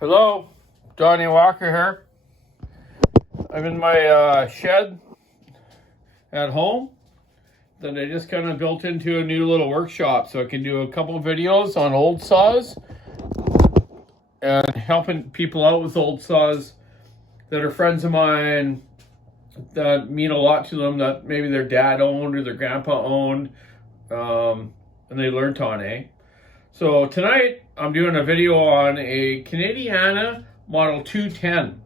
Hello, Donny Walker here. I'm in my shed at home that I just kind of built into a new little workshop so I can do a couple of videos on old saws and helping people out with old saws that are friends of mine that mean a lot to them, that maybe their dad owned or their grandpa owned, and they learned on, eh? So tonight I'm doing a video on a Canadiana Model 210.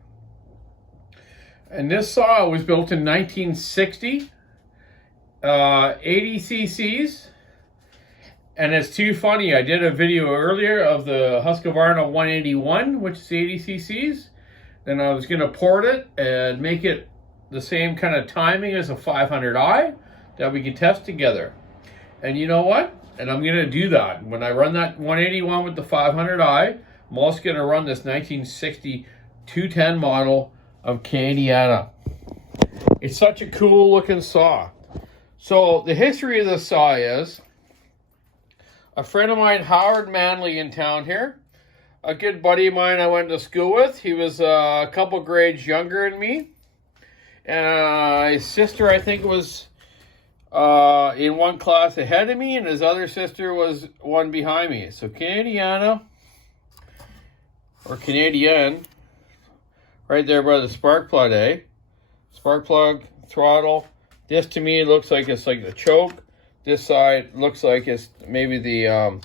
And this saw was built in 1960, 80 cc's. And it's too funny, I did a video earlier of the Husqvarna 181, which is 80 cc's. Then I was gonna port it and make it the same kind of timing as a 500i that we could test together. And you know what? And I'm going to do that. When I run that 181 with the 500i, I'm also going to run this 1960 210 model of Canadiana. It's such a cool looking saw. So the history of this saw is, a friend of mine, Howard Manley, in town here, a good buddy of mine I went to school with. He was a couple grades younger than me. And his sister, I think, was in one class ahead of me, and his other sister was one behind me. So Canadiana, or Canadian, right there by the spark plug, eh? Spark plug, throttle. This to me looks like it's like the choke. This side looks like it's maybe the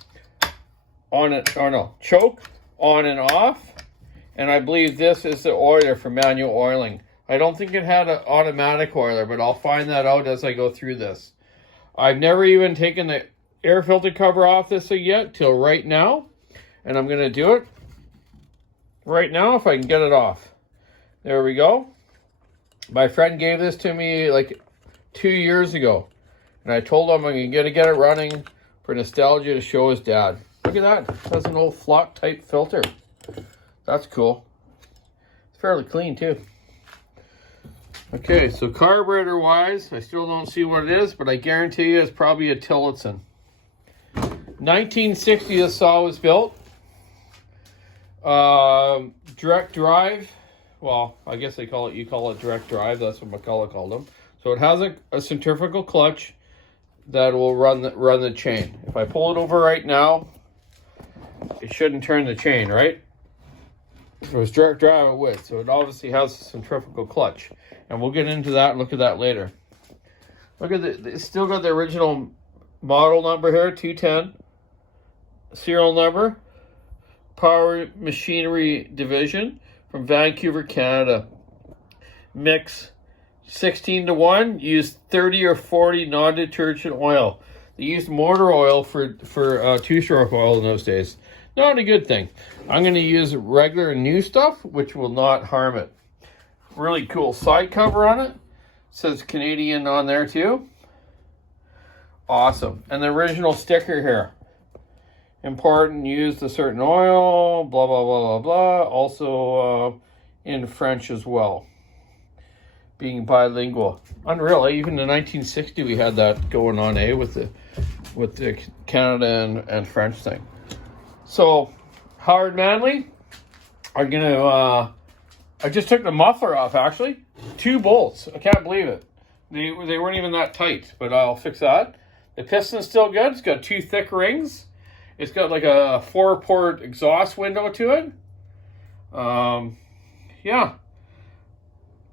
choke, on and off. And I believe this is the oiler for manual oiling. I don't think it had an automatic oiler, but I'll find that out as I go through this. I've never even taken the air filter cover off this yet till right now. And I'm going to do it right now if I can get it off. There we go. My friend gave this to me like 2 years ago. And I told him I'm going to get it running for nostalgia to show his dad. Look at that. That's an old flock type filter. That's cool. It's fairly clean too. Okay, so carburetor wise, I still don't see what it is, but I guarantee you it's probably a Tillotson. 1960 this saw was built. Direct drive. Well, I guess you call it direct drive. That's what McCullough called them. So it has a centrifugal clutch that will run the chain. If I pull it over right now, it shouldn't turn the chain, right? If it was direct drive, it would. So it obviously has a centrifugal clutch. And we'll get into that and look at that later. Look at it's still got the original model number here, 210. Serial number. Power Machinery Division from Vancouver, Canada. Mix 16:1. Use 30 or 40 non-detergent oil. They used motor oil for two-stroke oil in those days. Not a good thing. I'm going to use regular new stuff, which will not harm it. Really cool side cover on it. Says Canadian on there too. Awesome. And the original sticker here. Important, used a certain oil, blah, blah, blah, blah, blah. Also in French as well. Being bilingual. Unreal, even in 1960 we had that going on, with the Canada and French thing. So, Howard Manley, I'm going to, I just took the muffler off, actually. 2 bolts. I can't believe it. They weren't even that tight, but I'll fix that. The piston's still good. It's got 2 thick rings. It's got like a 4-port exhaust window to it. Yeah.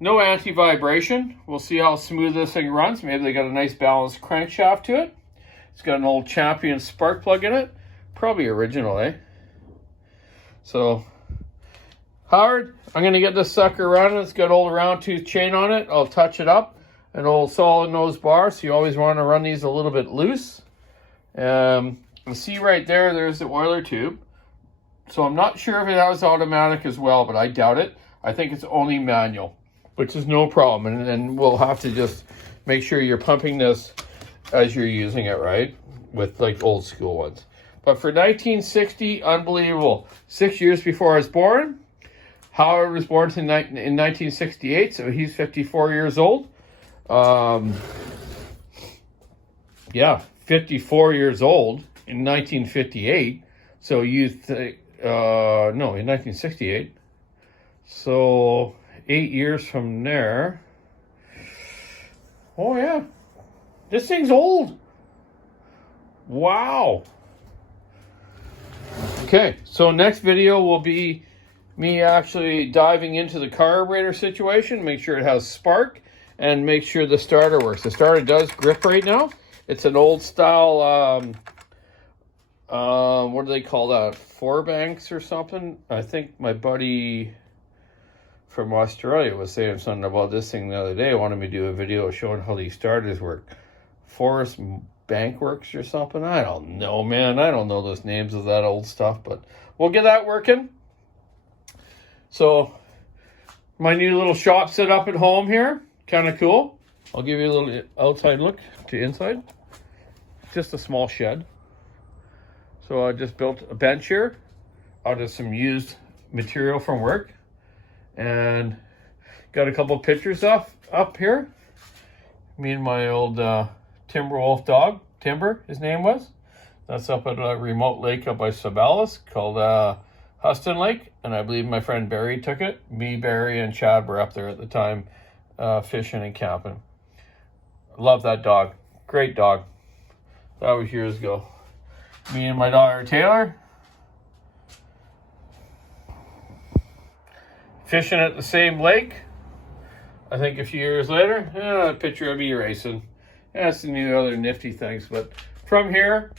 No anti-vibration. We'll see how smooth this thing runs. Maybe they got a nice balanced crankshaft to it. It's got an old Champion spark plug in it. Probably original, eh? So, Howard, I'm going to get this sucker running. It's got an old round tooth chain on it. I'll touch it up. An old solid nose bar, so you always want to run these a little bit loose. You see right there, there's the oiler tube. So I'm not sure if it has automatic as well, but I doubt it. I think it's only manual, which is no problem. And we'll have to just make sure you're pumping this as you're using it, right? With like old school ones. But for 1960, unbelievable. 6 years before I was born. Howard was born in 1968, so he's 54 years old. Yeah, 54 years old in 1958. So you No, in 1968. So 8 years from there. Oh yeah, this thing's old. Wow. Okay, so next video will be me actually diving into the carburetor situation, make sure it has spark, and make sure the starter works. The starter does grip right now. It's an old style, what do they call that? 4 banks or something? I think my buddy from Australia was saying something about this thing the other day. I wanted me to do a video showing how these starters work. Forest Bank Works or something. I don't know, man. I don't know those names of that old stuff, but we'll get that working. So my new little shop set up at home here, kind of cool. I'll give you a little outside look to inside. Just a small shed. So I just built a bench here out of some used material from work, and got a couple pictures up here. Me and my old Timberwolf dog, Timber, his name was. That's up at a remote lake up by Sabalis called Huston Lake, and I believe my friend Barry took it. Me, Barry, and Chad were up there at the time fishing and camping. Love that dog. Great dog. That was years ago. Me and my daughter Taylor fishing at the same lake. I think a few years later, a picture of me racing. That's the new other nifty things. But from here,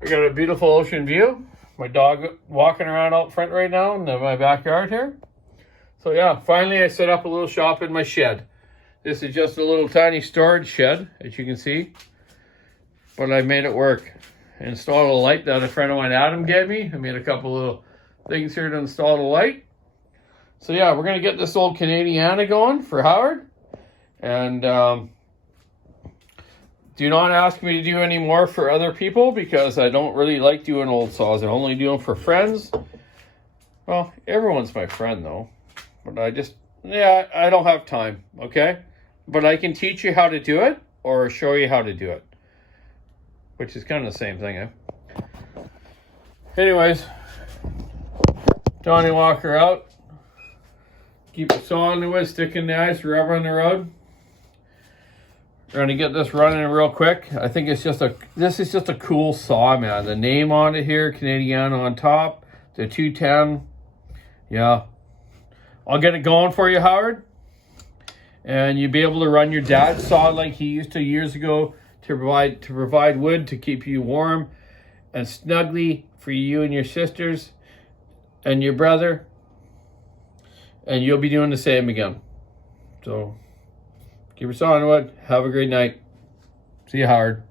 I got a beautiful ocean view. My dog walking around out front right now in my backyard here. So yeah, finally I set up a little shop in my shed. This is just a little tiny storage shed, as you can see. But I made it work. I installed a light that a friend of mine, Adam, gave me. I made a couple little things here to install the light. So yeah, we're going to get this old Canadiana going for Howard. And do not ask me to do any more for other people, because I don't really like doing old saws. I only do them for friends. Well, everyone's my friend though. But I don't have time, okay? But I can teach you how to do it or show you how to do it. Which is kind of the same thing, eh? Anyways, Donny Walker out. Keep the saw in the wood, stick in the ice, rubber on the road. We're gonna get this running real quick. I think this is just a cool saw, man. The name on it here, Canadiana on top, the 210. Yeah. I'll get it going for you, Howard. And you'll be able to run your dad's saw like he used to years ago to provide wood to keep you warm and snuggly for you and your sisters and your brother. And you'll be doing the same again. So keep your saw in wood. Have a great night. See you, Howard.